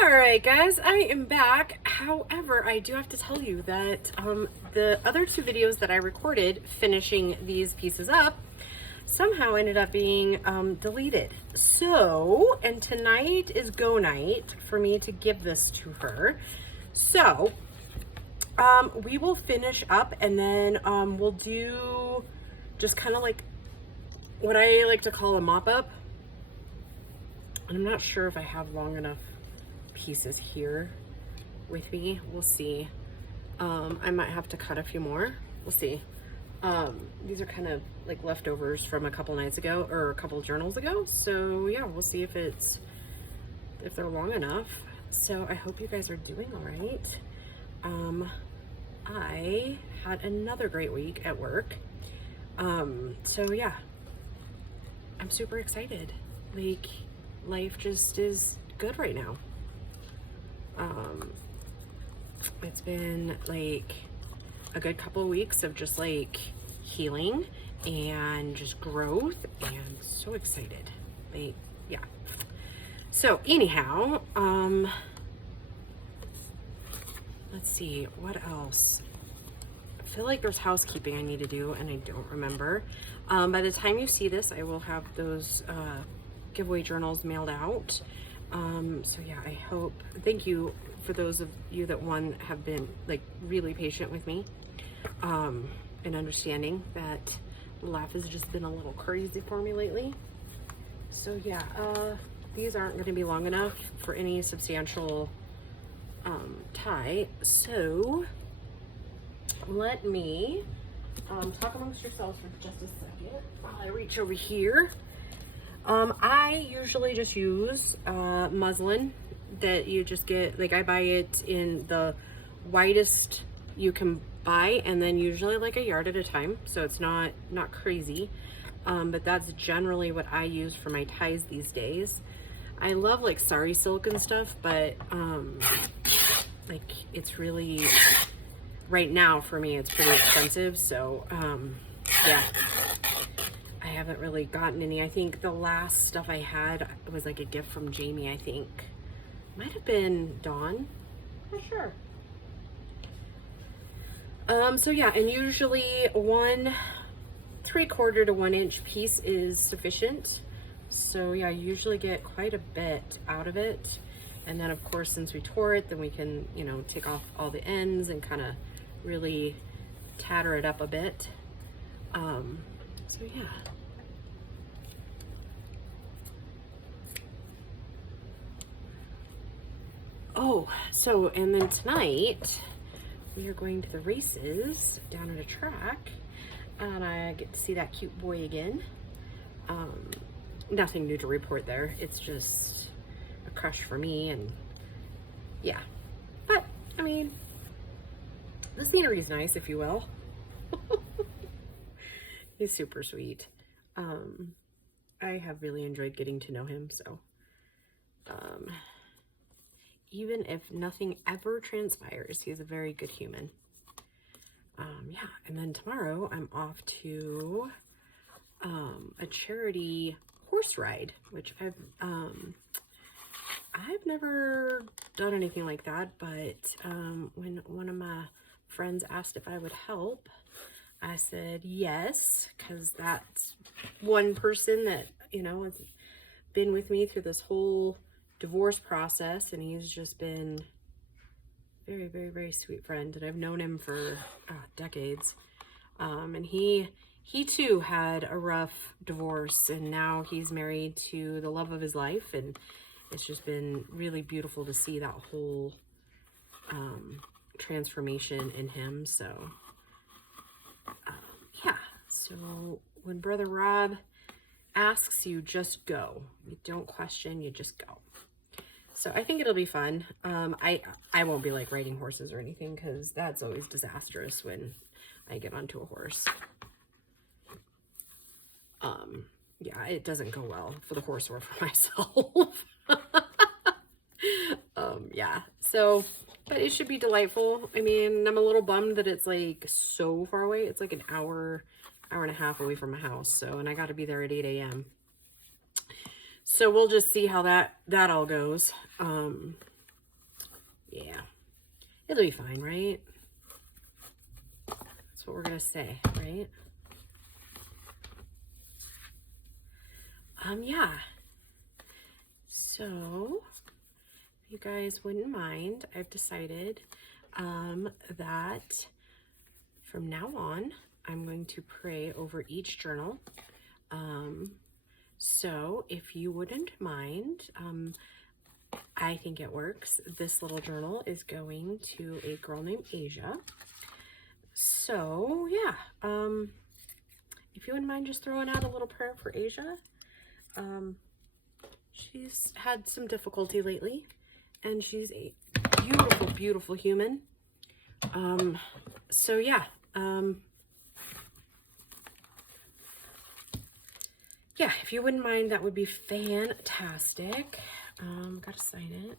All right, guys, I am back. However, I do have to tell you that the other two videos that I recorded finishing these pieces up somehow ended up being deleted. So, and tonight is go night for me to give this to her. So, we will finish up and then we'll do just kind of like what I like to call a mop up. And I'm not sure if I have long enough pieces here with me. We'll see. I might have to cut a few more. We'll see. These are kind of like leftovers from a couple nights ago or a couple journals ago. So yeah, we'll see if they're long enough. So I hope you guys are doing all right. I had another great week at work. So yeah, I'm super excited. Like, life just is good right now. It's been like a good couple of weeks of just like healing and just growth, and so excited. Like, yeah. So anyhow, let's see what else. I feel like there's housekeeping I need to do and I don't remember. By the time you see this, I will have those giveaway journals mailed out. So yeah, I hope, thank you for those of you that have been like really patient with me, and understanding that life has just been a little crazy for me lately. So yeah, these aren't going to be long enough for any substantial tie. So let me talk amongst yourselves for just a second while I reach over here. I usually just use muslin that you just get, like I buy it in the widest you can buy, and then usually like a yard at a time, so it's not crazy, but that's generally what I use for my ties these days. I love like sari silk and stuff, but like it's really, right now for me it's pretty expensive, so yeah, I haven't really gotten any. I think the last stuff I had was like a gift from Jamie, I think. Might have been Dawn, not sure. So yeah, and usually 1 3/4 to 1 inch piece is sufficient. So yeah, I usually get quite a bit out of it. And then of course, since we tore it, then we can, you know, take off all the ends and kind of really tatter it up a bit. So yeah. Oh, so, and then tonight we are going to the races down at a track, and I get to see that cute boy again. Nothing new to report there. It's just a crush for me, and yeah. But, I mean, the scenery is nice, if you will. He's super sweet. I have really enjoyed getting to know him, so even if nothing ever transpires, he's a very good human. Yeah, and then tomorrow I'm off to a charity horse ride, which I've never done anything like that, but when one of my friends asked if I would help, I said yes, because that's one person that, you know, has been with me through this whole divorce process, and he's just been very, very, very sweet friend, and I've known him for decades. And he too had a rough divorce, and now he's married to the love of his life, and it's just been really beautiful to see that whole transformation in him. So yeah, so when Brother Rob asks, you just go. You don't question, you just go. So I think it'll be fun. I won't be like riding horses or anything, because that's always disastrous when I get onto a horse. Yeah, it doesn't go well for the horse or for myself. Yeah, so, but it should be delightful. I mean, I'm a little bummed that it's like so far away. It's like an hour and a half away from my house. So, and I got to be there at 8 a.m. So we'll just see how that all goes. Yeah, it'll be fine, right? That's what we're gonna say, right? Yeah. So, if you guys wouldn't mind, I've decided that from now on, I'm going to pray over each journal. So if you wouldn't mind, I think it works. This little journal is going to a girl named Asia. So yeah, if you wouldn't mind just throwing out a little prayer for Asia. She's had some difficulty lately, and she's a beautiful, beautiful human. So yeah, yeah, if you wouldn't mind, that would be fantastic. Gotta sign it.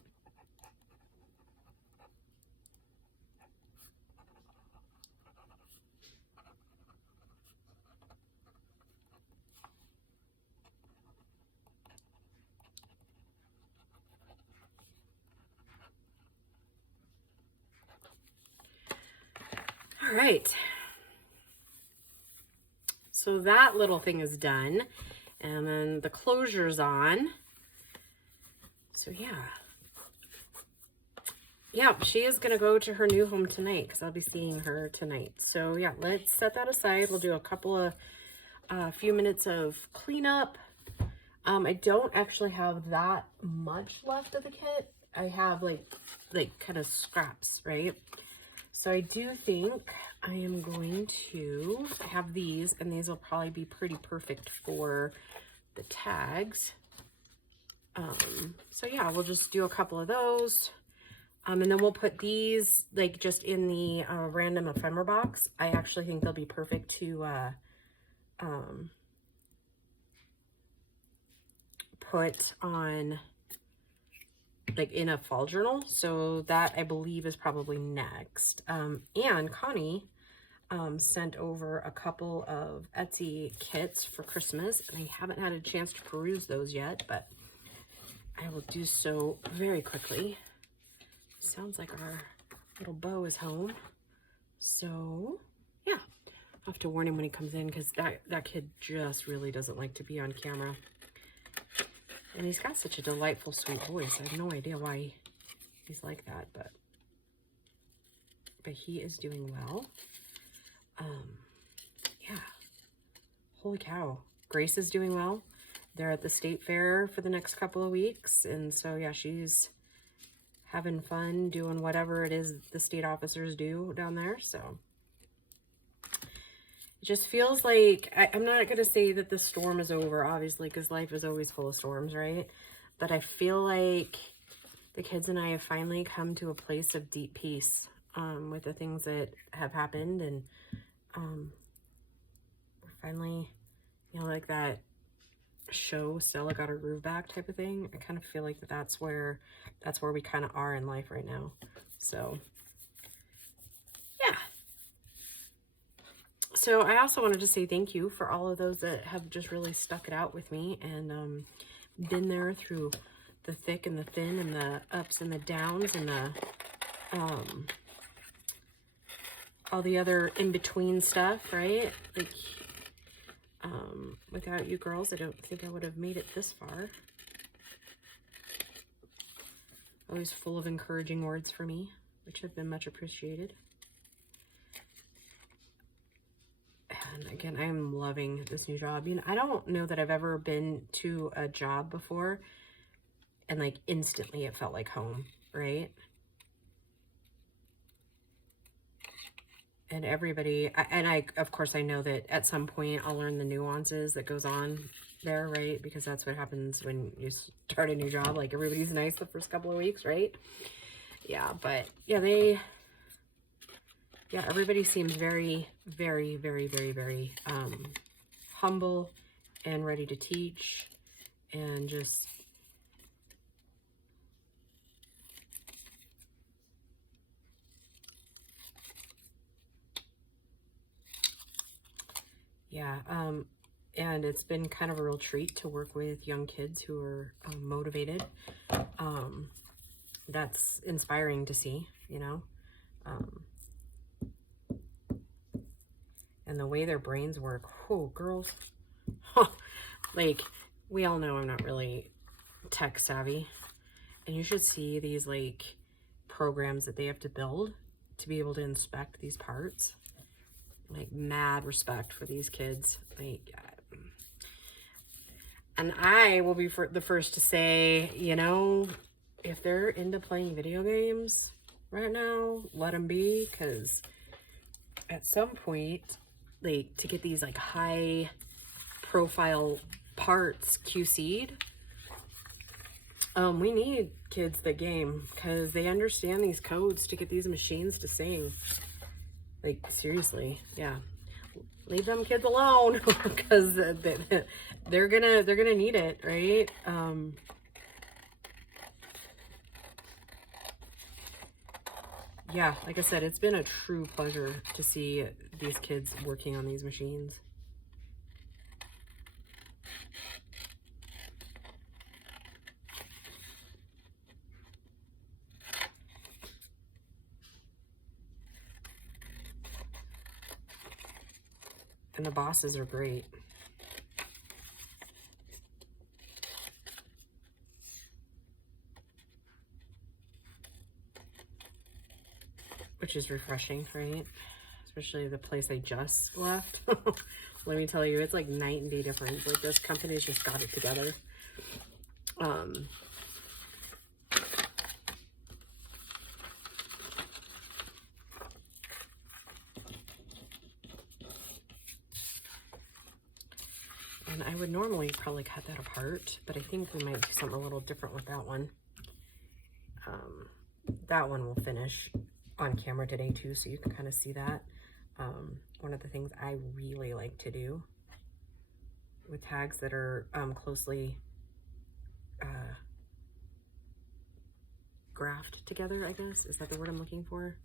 All right. So that little thing is done. And then the closure's on. So yeah. Yeah, she is going to go to her new home tonight because I'll be seeing her tonight. So yeah, let's set that aside. We'll do a couple of, few minutes of cleanup. I don't actually have that much left of the kit. I have like kind of scraps, right? So I do think I am going to have these, and these will probably be pretty perfect for the tags. So yeah, we'll just do a couple of those. And then we'll put these like just in the random ephemera box. I actually think they'll be perfect to put on like in a fall journal. So that I believe is probably next. And Connie sent over a couple of Etsy kits for Christmas, and I haven't had a chance to peruse those yet, but I will do so very quickly. Sounds like our little beau is home. So yeah, I'll have to warn him when he comes in because that kid just really doesn't like to be on camera. And he's got such a delightful, sweet voice. I have no idea why he's like that, but he is doing well. Yeah. Holy cow. Grace is doing well. They're at the state fair for the next couple of weeks. And so, yeah, she's having fun doing whatever it is the state officers do down there. So it just feels like, I'm not going to say that the storm is over, obviously, because life is always full of storms, right? But I feel like the kids and I have finally come to a place of deep peace with the things that have happened. And we're finally, you know, like that show Stella Got Her Groove Back type of thing. I kind of feel like that's where we kind of are in life right now. So yeah. So I also wanted to say thank you for all of those that have just really stuck it out with me and been there through the thick and the thin and the ups and the downs and the all the other in-between stuff, right? Like without you girls, I don't think I would have made it this far. Always full of encouraging words for me, which have been much appreciated. And again, I am loving this new job. You know, I don't know that I've ever been to a job before and like instantly it felt like home, right? And everybody, of course, I know that at some point I'll learn the nuances that goes on there, right? Because that's what happens when you start a new job. Like, everybody's nice the first couple of weeks, right? Yeah, but yeah, everybody seems very, very, very, very, very humble and ready to teach and just yeah, and it's been kind of a real treat to work with young kids who are motivated. that's inspiring to see, you know. And the way their brains work, oh, girls, like, we all know I'm not really tech savvy, and you should see these like programs that they have to build to be able to inspect these parts. Like, mad respect for these kids. Like, and I will be the first to say, you know, if they're into playing video games right now, let them be, because at some point, like, to get these like high profile parts QC'd, we need kids that game, because they understand these codes to get these machines to sing. Like, seriously, yeah. Leave them kids alone, because they're gonna need it, right? Yeah, like I said, it's been a true pleasure to see these kids working on these machines. And the bosses are great. Which is refreshing, right? Especially the place I just left. Let me tell you, it's like night and day difference. Like, this company's just got it together. And I would normally probably cut that apart, but I think we might do something a little different with that one. That one will finish on camera today too, so you can kind of see that. One of the things I really like to do with tags that are closely graphed together, I guess, is that the word I'm looking for?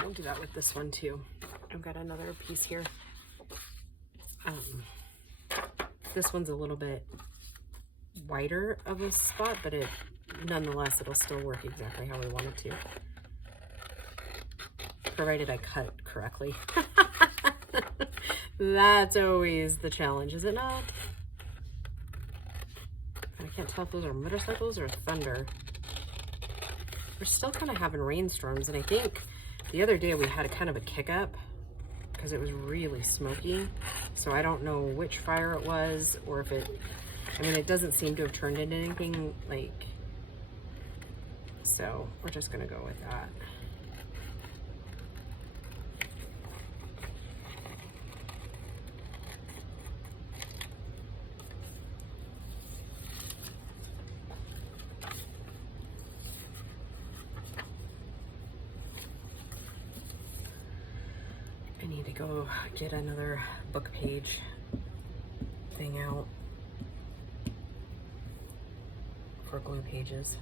I'll do that with this one too. I've got another piece here. This one's a little bit wider of a spot, but nonetheless, it'll still work exactly how we want it to. Provided I cut correctly. That's always the challenge, is it not? I can't tell if those are motorcycles or thunder. We're still kind of having rainstorms, and I think the other day we had a kind of a kick up because it was really smoky. So I don't know which fire it was, or if it, I mean, it doesn't seem to have turned into anything, like, so we're just gonna go with that. I need to go get another book page thing out for glue pages.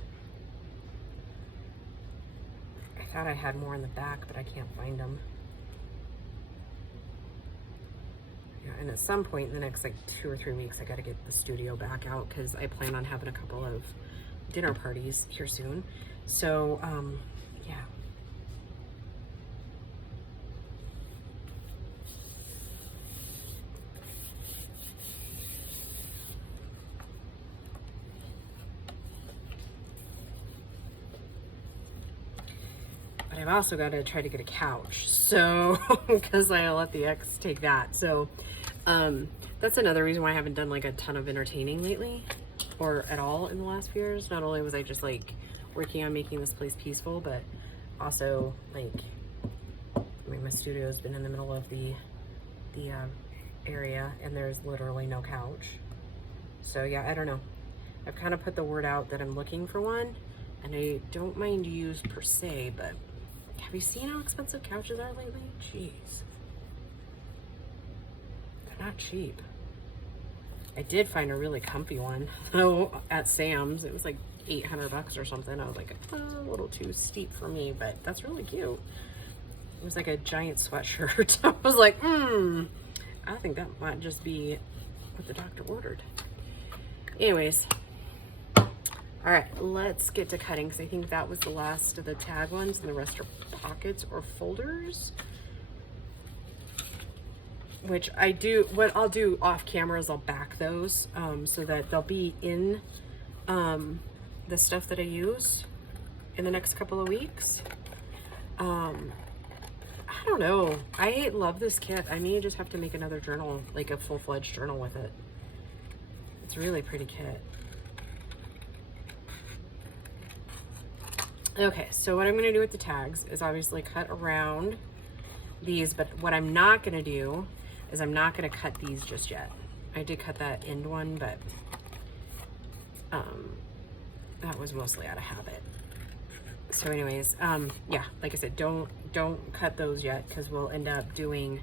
I thought I had more in the back, but I can't find them. Yeah, and at some point in the next like 2 or 3 weeks, I got to get the studio back out because I plan on having a couple of dinner parties here soon. So, yeah. I've also got to try to get a couch, so because I let the ex take that. So that's another reason why I haven't done like a ton of entertaining lately, or at all in the last few years. Not only was I just like working on making this place peaceful, but also like, I mean, my studio has been in the middle of the area and there's literally no couch. So yeah, I don't know. I've kind of put the word out that I'm looking for one, and I don't mind used per se, but have you seen how expensive couches are lately? Jeez. They're not cheap. I did find a really comfy one though at Sam's. It was like 800 bucks or something. I was like, a little too steep for me, but that's really cute. It was like a giant sweatshirt. I was like, I think that might just be what the doctor ordered. Anyways, all right, let's get to cutting because I think that was the last of the tag ones and the rest are pockets or folders. Which what I'll do off camera is I'll back those so that they'll be in the stuff that I use in the next couple of weeks. I don't know. I love this kit. I may just have to make another journal, like a full-fledged journal with it. It's a really pretty kit. Okay, so what I'm going to do with the tags is obviously cut around these, but what I'm not going to do is I'm not going to cut these just yet. I did cut that end one, but that was mostly out of habit. So anyways, yeah, like I said, don't cut those yet because we'll end up doing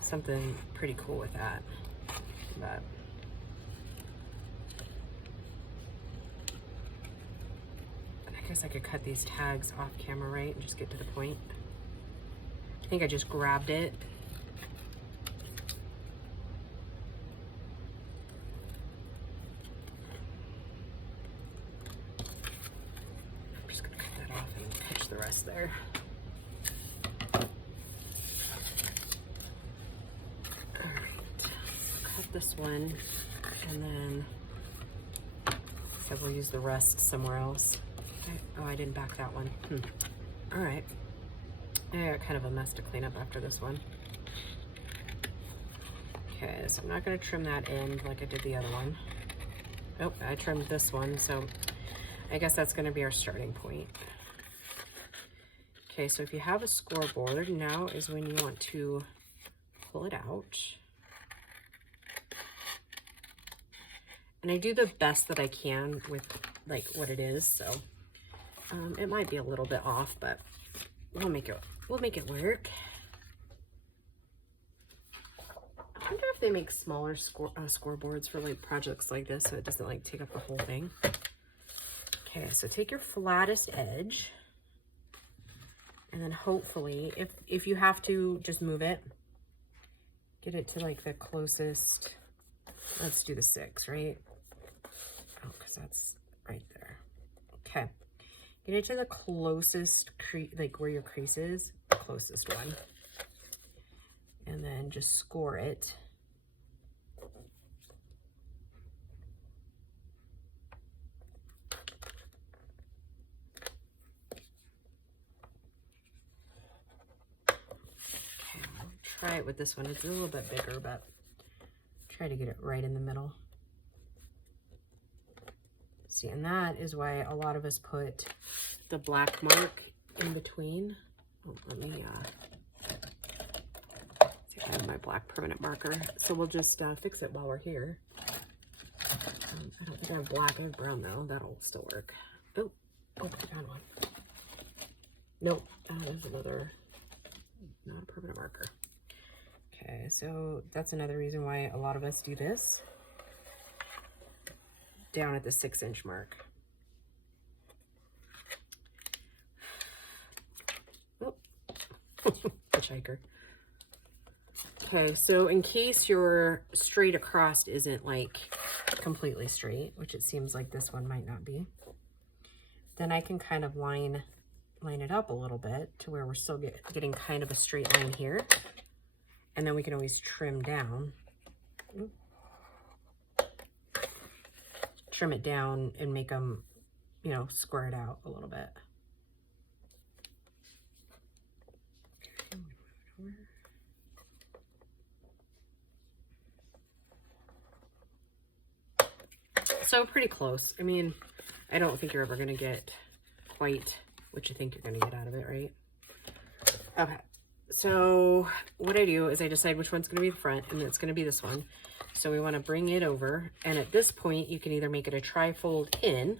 something pretty cool with that. But I guess I could cut these tags off camera, right, and just get to the point. I think I just grabbed it. I'm just gonna cut that off and catch the rest there. All right, cut this one, and then so we'll use the rest somewhere else. Okay. Oh, I didn't back that one. All right. I got kind of a mess to clean up after this one. Okay, so I'm not going to trim that end like I did the other one. Oh, I trimmed this one, so I guess that's going to be our starting point. Okay, so if you have a scoreboard, now is when you want to pull it out. And I do the best that I can with like what it is, so it might be a little bit off, but we'll make it work. I wonder if they make smaller scoreboards for like projects like this so it doesn't like take up the whole thing. Okay, so take your flattest edge and then hopefully if you have to just move it, get it to like the closest. Let's do the 6, right? Oh, because that's right there. Okay. Get it to the closest, like where your crease is, the closest one. And then just score it. Okay, I'll try it with this one. It's a little bit bigger, but try to get it right in the middle. See, and that is why a lot of us put the black mark in between. Oh, let me see if I have my black permanent marker. So we'll just fix it while we're here. I don't think I have black. I have brown though. That'll still work. Oh, I found one. Nope, there's another, not a permanent marker. Okay, so that's another reason why a lot of us do this. Down at the 6-inch mark. Oh, hitchhiker. Okay, so in case your straight across isn't like completely straight, which it seems like this one might not be, then I can kind of line it up a little bit to where we're still getting kind of a straight line here, and then we can always trim down. Ooh. Trim it down and make them, you know, square it out a little bit. So pretty close. I mean, I don't think you're ever going to get quite what you think you're going to get out of it, right? Okay. So what I do is I decide which one's going to be the front, and it's going to be this one. So we want to bring it over, and at this point you can either make it a tri-fold in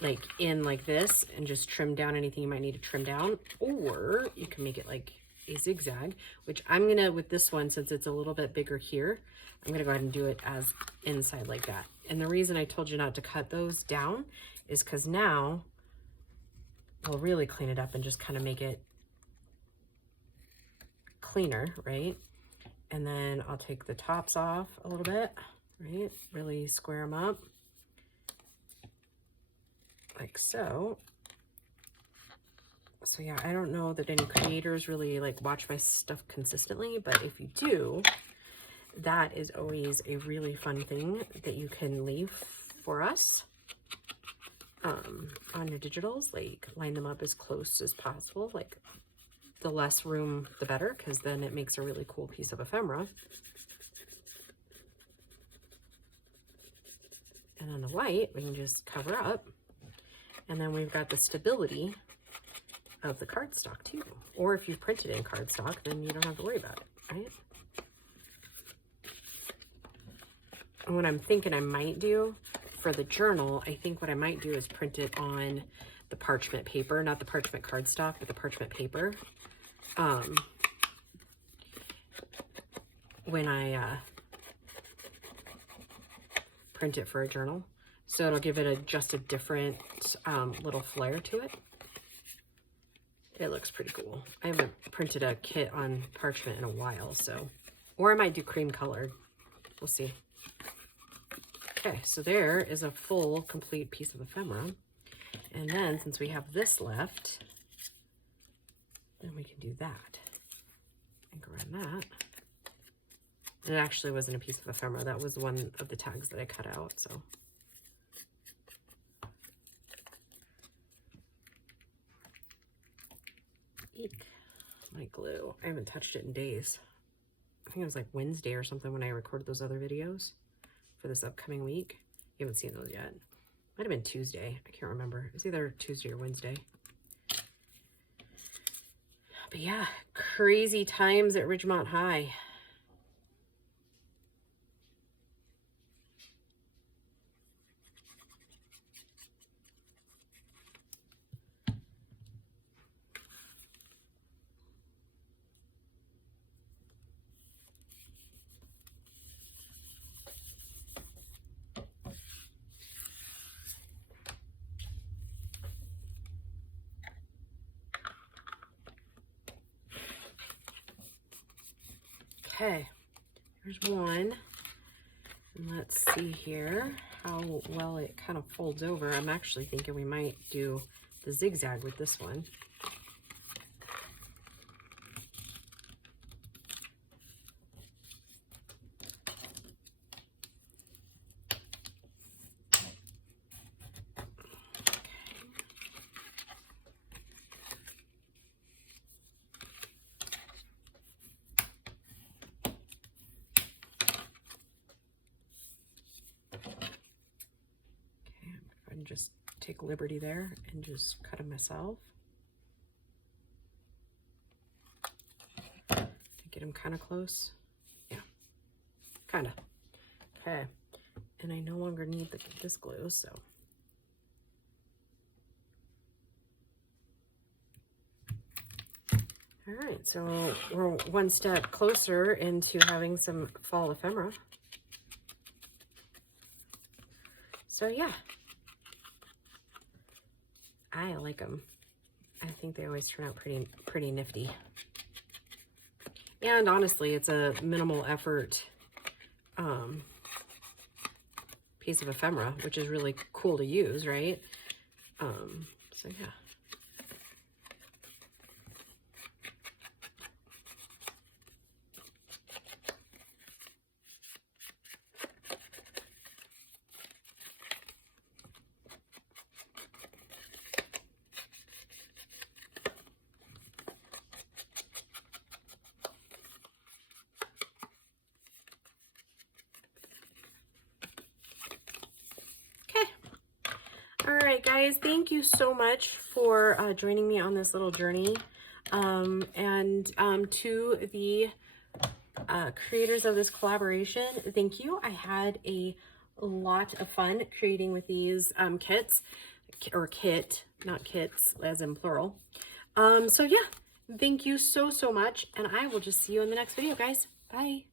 like this and just trim down anything you might need to trim down, or you can make it like a zigzag, which I'm gonna, with this one, since it's a little bit bigger here, I'm gonna go ahead and do it as inside like that. And the reason I told you not to cut those down is because now we'll really clean it up and just kind of make it cleaner, right? And then I'll take the tops off a little bit, right? Really square them up like so. So yeah, I don't know that any creators really like watch my stuff consistently, but if you do, that is always a really fun thing that you can leave for us on your digitals. Like, line them up as close as possible. Like, the less room the better, because then it makes a really cool piece of ephemera. And then the white we can just cover up, and then we've got the stability of the cardstock too. Or if you've printed in cardstock, then you don't have to worry about it, right? And what I'm thinking I might do for the journal, I think what I might do is print it on the parchment paper, not the parchment cardstock, but the parchment paper. When I print it for a journal. So it'll give it just a different little flair to it. It looks pretty cool. I haven't printed a kit on parchment in a while, so, or I might do cream colored. We'll see. Okay, so there is a full, complete piece of ephemera. And then, since we have this left, then we can do that. And go around that. And it actually wasn't a piece of ephemera. That was one of the tags that I cut out, so. Eek. My glue. I haven't touched it in days. I think it was like Wednesday or something when I recorded those other videos for this upcoming week. You haven't seen those yet. Might have been Tuesday. I can't remember. It was either Tuesday or Wednesday. But yeah, crazy times at Ridgemont High. Okay, there's one. And let's see here how well it kind of folds over. I'm actually thinking we might do the zigzag with this one. Just take liberty there and just cut them myself to get them kind of close. Yeah, kind of. Okay, and I no longer need this glue, so all right, so we're one step closer into having some fall ephemera. So yeah, I like them. I think they always turn out pretty nifty. And honestly, it's a minimal effort piece of ephemera, which is really cool to use, right? So yeah. All right, guys, thank you so much for joining me on this little journey. To the creators of this collaboration, thank you. I had a lot of fun creating with these kits, or kit, not kits as in plural. So yeah, thank you so much, and I will just see you in the next video, guys. Bye.